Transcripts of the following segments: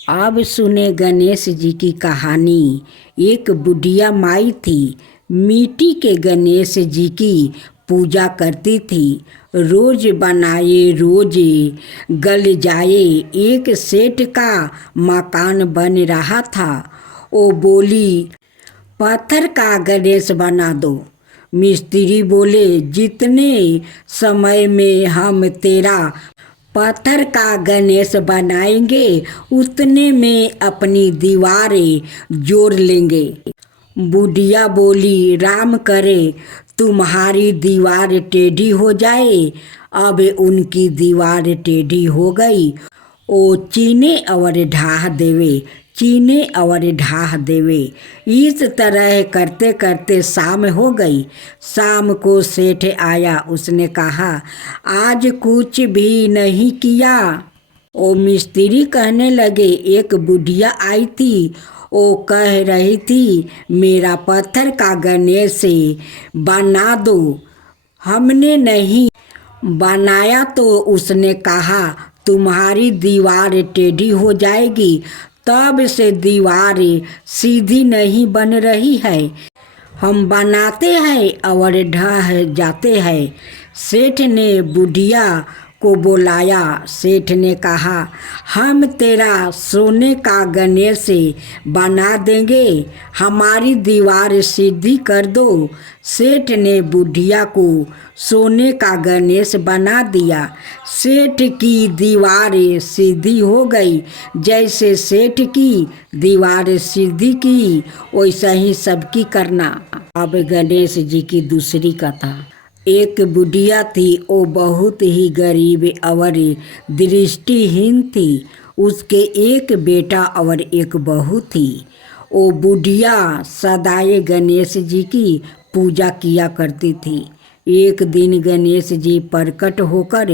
अब सुने गणेश जी की कहानी। एक बुढ़िया माई थी। मिट्टी के गणेश जी की पूजा करती थी। रोज बनाए रोज गल जाए। एक सेठ का मकान बन रहा था। वो बोली, पत्थर का गणेश बना दो। मिस्त्री बोले, जितने समय में हम तेरा पत्थर का गणेश बनाएंगे उतने में अपनी दीवारें जोड़ लेंगे। बुढ़िया बोली, राम करे तुम्हारी दीवार टेढ़ी हो जाए। अब उनकी दीवार टेढ़ी हो गई। ओ चीने और ढाह देवे, चीने और ढाह देवे। इस तरह करते करते शाम हो गई। शाम को सेठ आया। उसने कहा, आज कुछ भी नहीं किया। ओ मिस्त्री कहने लगे, एक बुढ़िया आई थी। वो कह रही थी, मेरा पत्थर का गणेश बना दो। हमने नहीं बनाया तो उसने कहा, तुम्हारी दीवार टेढ़ी हो जाएगी। तब से दीवार सीधी नहीं बन रही है। हम बनाते हैं और ढह जाते हैं। सेठ ने बुढ़िया को बुलाया। सेठ ने कहा, हम तेरा सोने का गणेश बना देंगे, हमारी दीवार सीधी कर दो। सेठ ने बुढ़िया को सोने का गणेश बना दिया। सेठ की दीवार सीधी हो गई। जैसे सेठ की दीवार सीधी की वैसा ही सबकी करना। अब गणेश जी की दूसरी कथा। एक बुढ़िया थी। वो बहुत ही गरीब और दृष्टिहीन थी। उसके एक बेटा और एक बहू थी। वो बुढ़िया सदाए गणेश जी की पूजा किया करती थी। एक दिन गणेश जी प्रकट होकर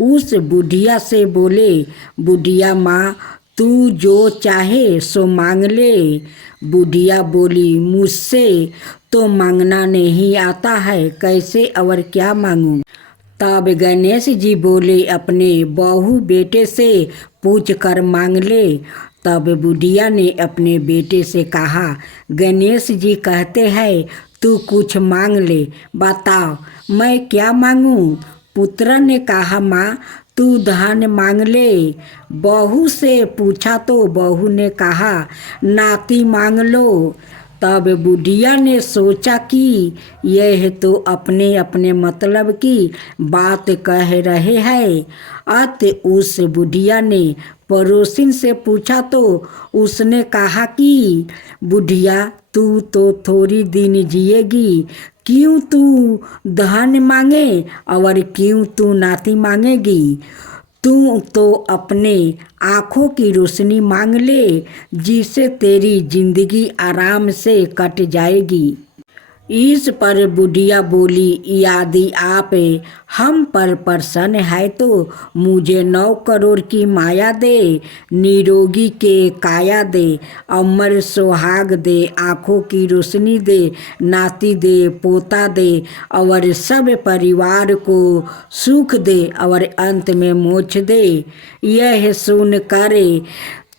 उस बुढ़िया से बोले, बुढ़िया माँ, तू जो चाहे सो मांग ले। बुढ़िया बोली, मुझसे तो मांगना नहीं आता है, कैसे और क्या मांगूं। तब गणेश जी बोले, अपने बहू बेटे से पूछ कर मांग ले। तब बुढ़िया ने अपने बेटे से कहा, गणेश जी कहते हैं तू कुछ मांग ले, बताओ मैं क्या मांगूं। पुत्र ने कहा, माँ तू धन मांग ले। बहू से पूछा तो बहू ने कहा, नाती मांग लो। तब बुढ़िया ने सोचा कि यह तो अपने अपने मतलब की बात कह रहे हैं। अत उस बुढ़िया ने पड़ोसिन से पूछा तो उसने कहा कि बुढ़िया तू तो थोड़ी दिन जिएगी, क्यों तू धन मांगे और क्यों तू नाती मांगेगी। तू तो अपने आँखों की रोशनी मांग ले, जिससे तेरी जिंदगी आराम से कट जाएगी। इस पर बुढ़िया बोली, यदि आप हम पर प्रसन्न है तो मुझे 9 करोड़ की माया दे, निरोगी के काया दे, अमर सुहाग दे, आँखों की रोशनी दे, नाती दे, पोता दे और सब परिवार को सुख दे और अंत में मोक्ष दे। यह सुन कर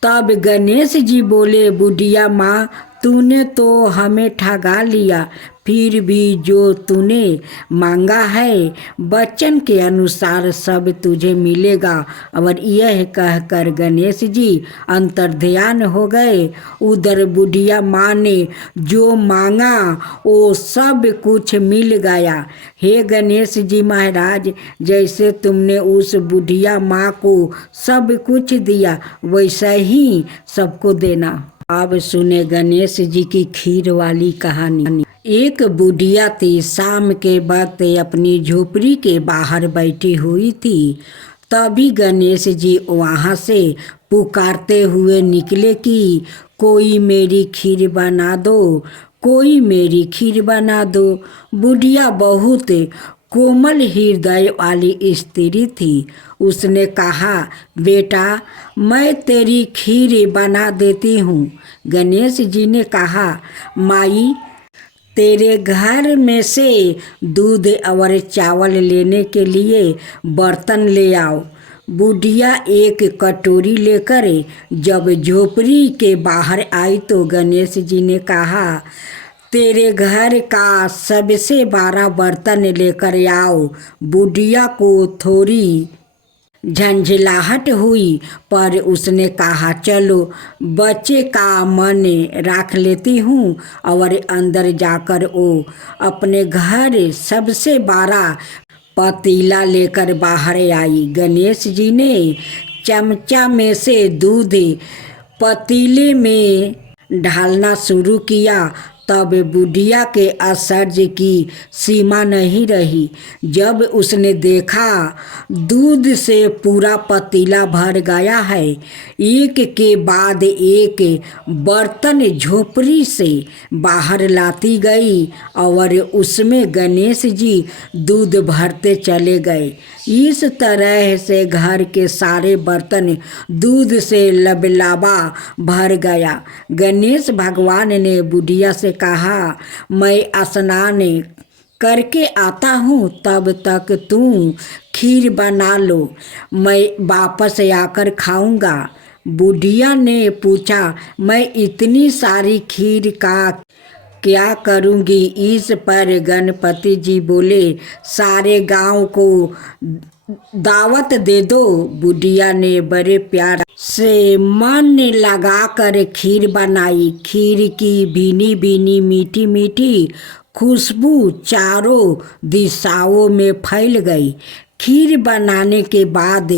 तब गणेश जी बोले, बुढ़िया माँ, तूने तो हमें ठगा लिया। फिर भी जो तूने मांगा है वचन के अनुसार सब तुझे मिलेगा। और यह कहकर गणेश जी अंतर्ध्यान हो गए। उधर बुढ़िया माँ ने जो मांगा वो सब कुछ मिल गया। हे गणेश जी महाराज, जैसे तुमने उस बुढ़िया माँ को सब कुछ दिया वैसा ही सबको देना। अब सुने गणेश जी की खीर वाली कहानी। एक बुढ़िया थी। शाम के वक्त अपनी झोपड़ी के बाहर बैठी हुई थी। तभी गणेश जी वहाँ से पुकारते हुए निकले कि कोई मेरी खीर बना दो, कोई मेरी खीर बना दो। बुढ़िया बहुत कोमल हृदय वाली स्त्री थी। उसने कहा, बेटा मैं तेरी खीर बना देती हूँ। गणेश जी ने कहा, माई तेरे घर में से दूध और चावल लेने के लिए बर्तन ले आओ। बुढ़िया एक कटोरी लेकर जब झोपड़ी के बाहर आई तो गणेश जी ने कहा, तेरे घर का सबसे बड़ा बर्तन लेकर आओ। बुढ़िया को थोड़ी झंझलाहट हुई, पर उसने कहा, चलो बच्चे का मन रख लेती हूँ। और अंदर जाकर वो अपने घर सबसे बड़ा पतीला लेकर बाहर आई। गणेश जी ने चमचा में से दूध पतीले में ढालना शुरू किया। तब बुढ़िया के आश्चर्य की सीमा नहीं रही जब उसने देखा दूध से पूरा पतीला भर गया है। एक के बाद एक बर्तन झोपड़ी से बाहर लाती गई और उसमें गणेश जी दूध भरते चले गए। इस तरह से घर के सारे बर्तन दूध से लबलाबा भर गया। गणेश भगवान ने बुढ़िया से कहा, मैं स्नान करके आता हूँ, तब तक तू खीर बना लो, मैं वापस आकर खाऊंगा। बुढ़िया ने पूछा, मैं इतनी सारी खीर का क्या करूँगी? इस पर गणपति जी बोले, सारे गांव को दावत दे दो। बुढ़िया ने बड़े प्यार से मन लगाकर खीर बनाई। खीर की भीनी भीनी मीठी मीठी खुशबू चारों दिशाओं में फैल गई। खीर बनाने के बाद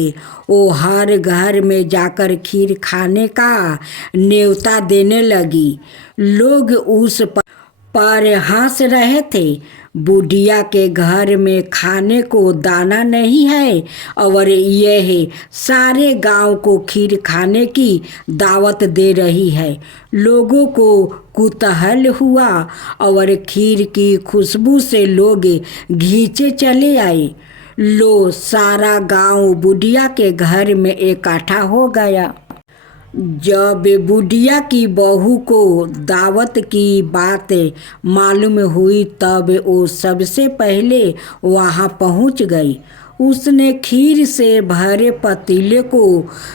वो हर घर में जाकर खीर खाने का न्योता देने लगी। लोग उस पर हंस रहे थे। बुढ़िया के घर में खाने को दाना नहीं है और यह सारे गांव को खीर खाने की दावत दे रही है। लोगों को कुतूहल हुआ और खीर की खुशबू से लोग घींचे चले आए। लो, सारा गांव बुढ़िया के घर में इकट्ठा हो गया। जब बुढ़िया की बहू को दावत की बात मालूम हुई तब वो सबसे पहले वहाँ पहुँच गई। उसने खीर से भरे पतीले को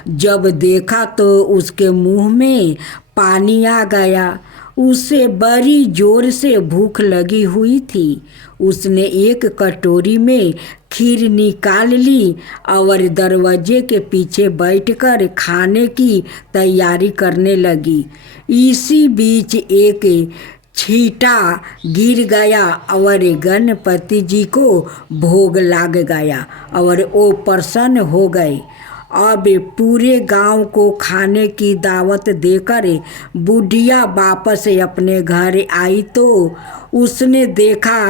जब देखा तो उसके मुंह में पानी आ गया। उसे बड़ी जोर से भूख लगी हुई थी। उसने एक कटोरी में खीर निकाल ली और दरवाजे के पीछे बैठकर खाने की तैयारी करने लगी। इसी बीच एक छींटा गिर गया और गणपति जी को भोग लग गया और वो प्रसन्न हो गए। अब पूरे गांव को खाने की दावत देकर बुढ़िया वापस अपने घर आई तो उसने देखा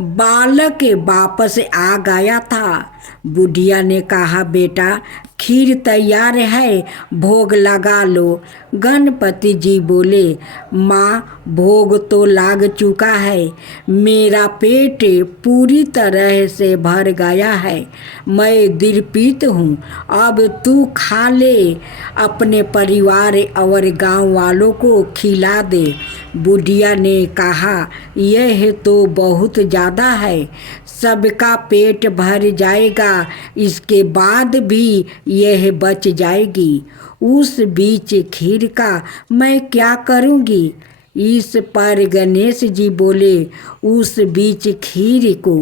बालक वापस आ गया था। बुढ़िया ने कहा, बेटा खीर तैयार है, भोग लगा लो। गणपति जी बोले, माँ भोग तो लग चुका है, मेरा पेट पूरी तरह से भर गया है, मैं तृप्त हूँ, अब तू खा ले, अपने परिवार और गांव वालों को खिला दे। बुढ़िया ने कहा, यह तो बहुत ज़्यादा है, सबका पेट भर जाएगा, इसके बाद भी यह बच जाएगी। उस बीच खीर का मैं क्या करूँगी? इस पर गणेश जी बोले, उस बीच खीर को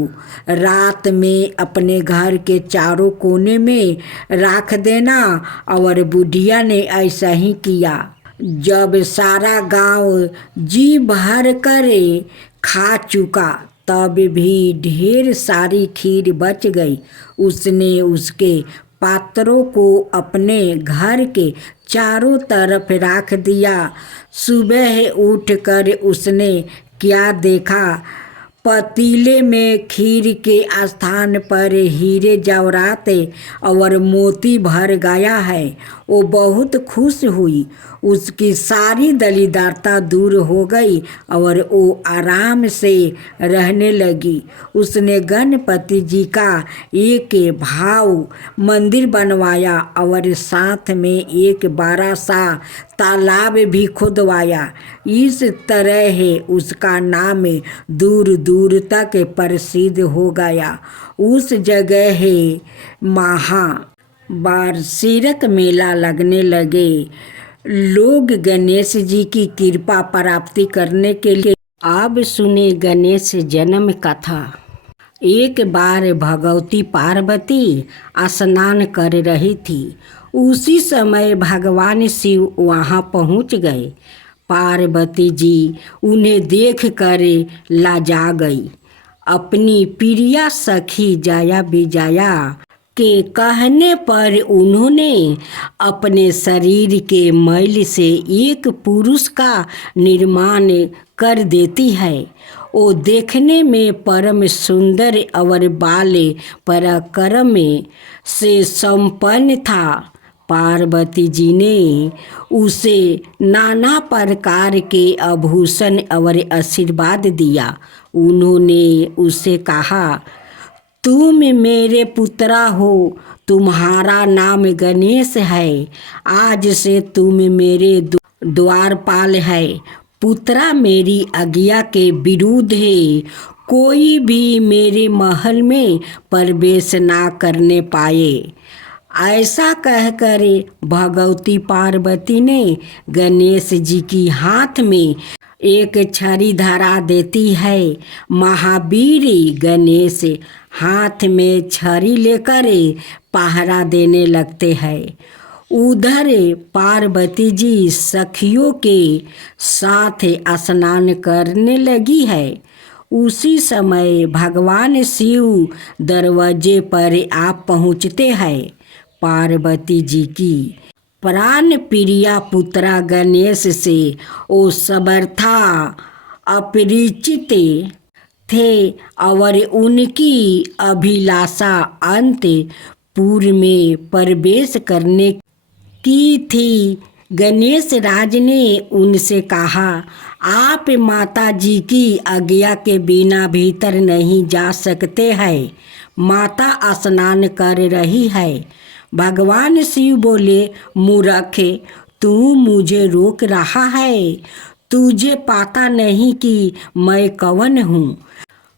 रात में अपने घर के चारों कोने में रख देना। और बुढ़िया ने ऐसा ही किया। जब सारा गांव जी भर कर खा चुका तब भी ढेर सारी खीर बच गई। उसने उसके पात्रों को अपने घर के चारों तरफ रख दिया। सुबह उठकर उसने क्या देखा, पतीले में खीर के स्थान पर हीरे जवाहरात और मोती भर गया है। वो बहुत खुश हुई, उसकी सारी दलिद्रता दूर हो गई और वो आराम से रहने लगी। उसने गणपति जी का एक भाव मंदिर बनवाया और साथ में एक बड़ा सा तालाब भी खुदवाया। इस तरह उसका नाम दूर दूर तक प्रसिद्ध हो गया। उस जगह वार्षिक मेला लगने लगे। लोग गणेश जी की कृपा प्राप्ति करने के लिए। अब सुने गणेश जन्म कथा। एक बार भगवती पार्वती स्नान कर रही थी। उसी समय भगवान शिव वहाँ पहुँच गए। पार्वती जी उन्हें देख कर लाजा गई। अपनी प्रिया सखी जया विजया के कहने पर उन्होंने अपने शरीर के मैल से एक पुरुष का निर्माण कर देती है। वो देखने में परम सुंदर और बाल पराक्रम से संपन्न था। पार्वती जी ने उसे नाना प्रकार के आभूषण और आशीर्वाद दिया। उन्होंने उसे कहा, तुम मेरे पुत्रा हो, तुम्हारा नाम गणेश है। आज से तुम मेरे द्वारपाल है। पुत्रा, मेरी आज्ञा के विरुद्ध है कोई भी मेरे महल में प्रवेश ना करने पाए। ऐसा कहकर भगवती पार्वती ने गणेश जी की हाथ में एक छड़ी धरा देती है। महावीर गणेश हाथ में छड़ी लेकर पहरा देने लगते हैं। उधर पार्वती जी सखियों के साथ स्नान करने लगी है। उसी समय भगवान शिव दरवाजे पर आ पहुँचते हैं। पार्वती जी की प्राण प्रिया पुत्रा गणेश से वो समर्था अपरिचित थे और उनकी अभिलाषा अंतपुर में प्रवेश करने की थी। गणेश राज ने उनसे कहा, आप माता जी की आज्ञा के बिना भीतर नहीं जा सकते हैं। माता स्नान कर रही है। भगवान शिव बोले, मूर्ख, तू मुझे रोक रहा है। तुझे पता नहीं कि मैं कौन हूँ।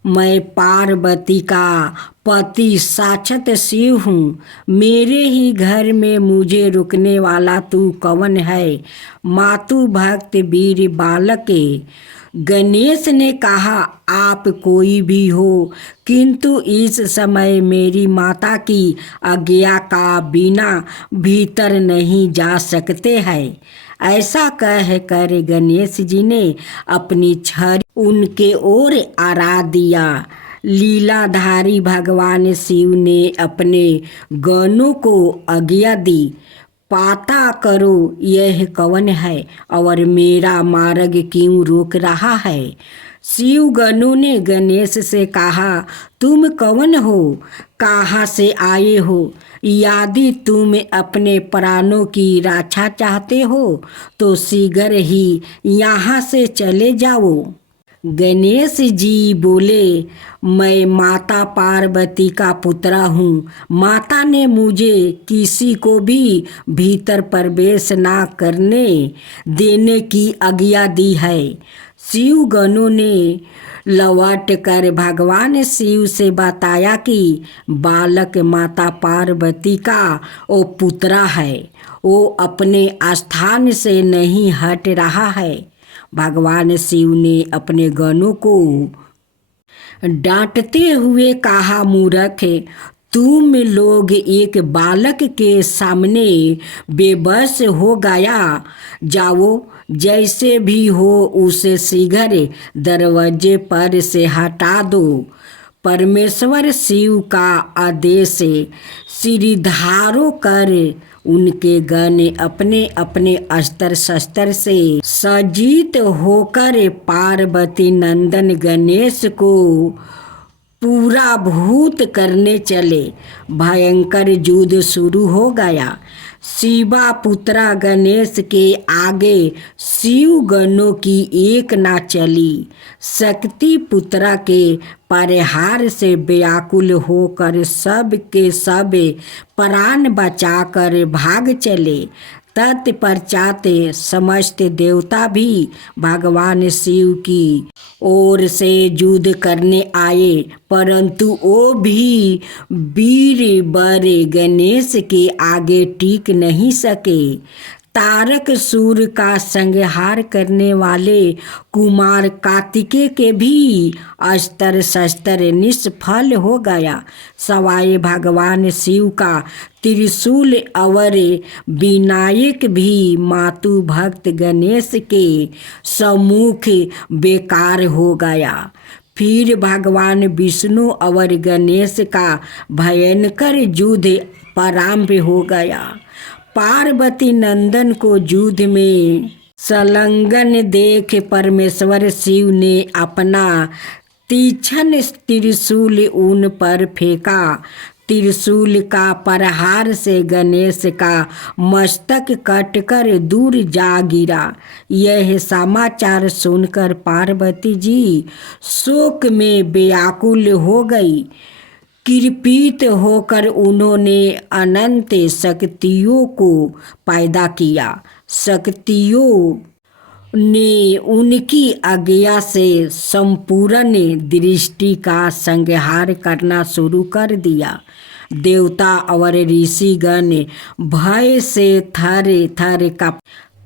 मैं पार्वती का पति साक्षात शिव हूँ। मेरे ही घर में मुझे रुकने वाला तू कौन है? मातु भक्त वीर बालक गणेश ने कहा, आप कोई भी हो, किंतु इस समय मेरी माता की आज्ञा का बिना भीतर नहीं जा सकते हैं। ऐसा कह कर गणेश जी ने अपनी छड़ी उनके ओर आरा दिया। लीलाधारी भगवान शिव ने अपने गणों को आज्ञा दी, पता करो यह कौन है और मेरा मार्ग क्यों रोक रहा है। शिव गणों ने गणेश से कहा, तुम कौन हो? कहाँ से आए हो? यदि तुम अपने प्राणों की रक्षा चाहते हो तो शीघ्र ही यहाँ से चले जाओ। गणेश जी बोले, मैं माता पार्वती का पुत्र हूँ। माता ने मुझे किसी को भी भीतर प्रवेश ना करने देने की आज्ञा दी है। शिव गणों ने लौट कर भगवान शिव से बताया कि बालक माता पार्वती का वो पुत्र है। वो अपने स्थान से नहीं हट रहा है। भगवान शिव ने अपने गणों को डांटते हुए कहा, मूर्ख, तुम लोग एक बालक के सामने बेबस हो गया। जाओ, जैसे भी हो उसे शीघ्र दरवाजे पर से हटा दो। परमेश्वर शिव का आदेश सिरधारो कर उनके गण अपने अपने अस्त्र शस्त्र से सज्जित होकर पार्वती नंदन गणेश को पूरा भूत करने चले। भयंकर युद्ध शुरू हो गया। शिवा पुत्रा गणेश के आगे शिव गणों की एक ना चली। शक्ति पुत्रा के परिहार से व्याकुल होकर सब के सब प्राण बचाकर भाग चले। तत्पश्चात समस्त देवता भी भगवान शिव की ओर से युद्ध करने आए, परंतु वो भी वीर वर गणेश के आगे टिक नहीं सके। तारकासुर का संहार करने वाले कुमार कार्तिकेय के भी अस्त्र शस्त्र निष्फल हो गया। सवाए भगवान शिव का त्रिशूल और विनायक भी मातु भक्त गणेश के सम्मुख बेकार हो गया। फिर भगवान विष्णु और गणेश का भयंकर युद्ध प्रारंभ हो गया। पार्वती नंदन को युद्ध में संलग्न देख परमेश्वर शिव ने अपना तीक्ष्ण त्रिशूल उन पर फेंका। त्रिशूल का प्रहार से गणेश का मस्तक कटकर दूर जा गिरा। यह समाचार सुनकर पार्वती जी शोक में व्याकुल हो गई। कृपित होकर उन्होंने अनंत शक्तियों को पैदा किया। शक्तियों ने उनकी आज्ञा से संपूर्ण दृष्टि का संहार करना शुरू कर दिया। देवता और ऋषिगण भय से थर थर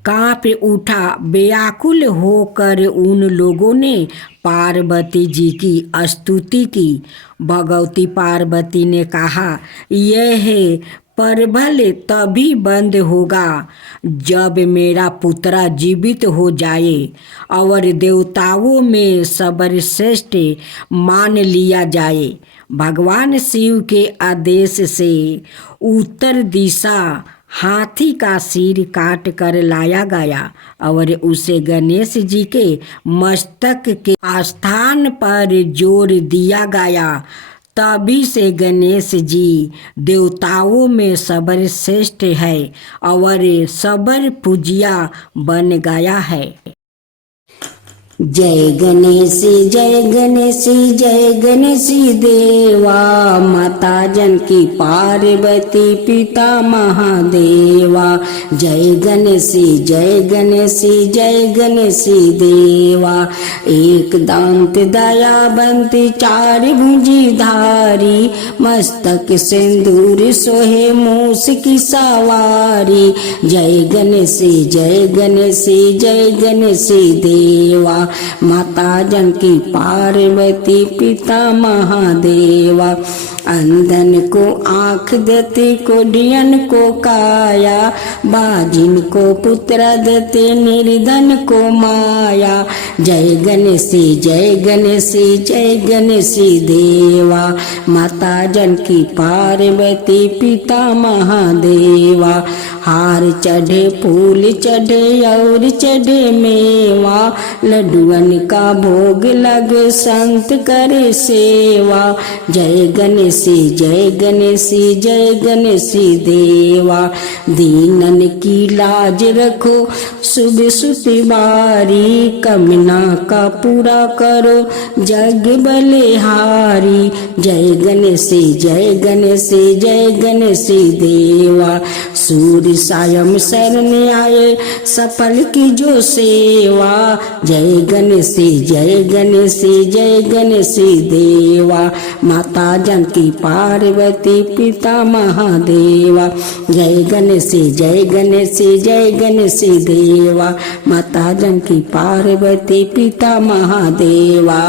कांप उठा। व्याकुल होकर उन लोगों ने पार्वती जी की स्तुति की। भगवती पार्वती ने कहा, यह प्रबल तभी बंद होगा जब मेरा पुत्र जीवित हो जाए और देवताओं में सर्वश्रेष्ठ मान लिया जाए। भगवान शिव के आदेश से उत्तर दिशा हाथी का सिर काट कर लाया गया और उसे गणेश जी के मस्तक के स्थान पर जोड़ दिया गया। तभी से गणेश जी देवताओं में सर्वश्रेष्ठ है और सर्व पूज्य बन गया है। जय गणेश जय गणेश जय गणेश देवा, माता जानकी पार्वती पिता महादेवा। जय गणेश जय गणेश जय गणेश देवा, एक दांत दयावंत चार भुजी धारी, मस्तक सिंदूर सोहे मूस की सवारी। जय गणेश जय गणेश जय गणेश देवा, माता जानकी पार्वती पिता महादेवा। अंधन को आँख देते, कोढ़ियन को काया, बाजिन को पुत्र देते, निर्धन को माया। जय गणेश जय गणेश जय गणेश देवा, माता जानकी पार्वती पिता महादेवा। हार चढ़े फूल चढ़े और चढ़े मेवा, लड्डुअन का भोग लगे संत करे सेवा। जय गणेश जय गणेश जय गणेश देवा, दीनन की लाज रखो शुभ सुतिवारी, कमना का पूरा करो जग बलिहारी। जय गणेश जय गणेश जय गणेश देवा, सूर्य सायं शरण आए सफल की जो सेवा। जय गणेश जय गणेश जय गणेश देवा, माता जानकी पार्वती पिता महादेवा। जय गणेश जय गणेश जय गणेश देवा, माता जानकी पार्वती पिता महादेवा।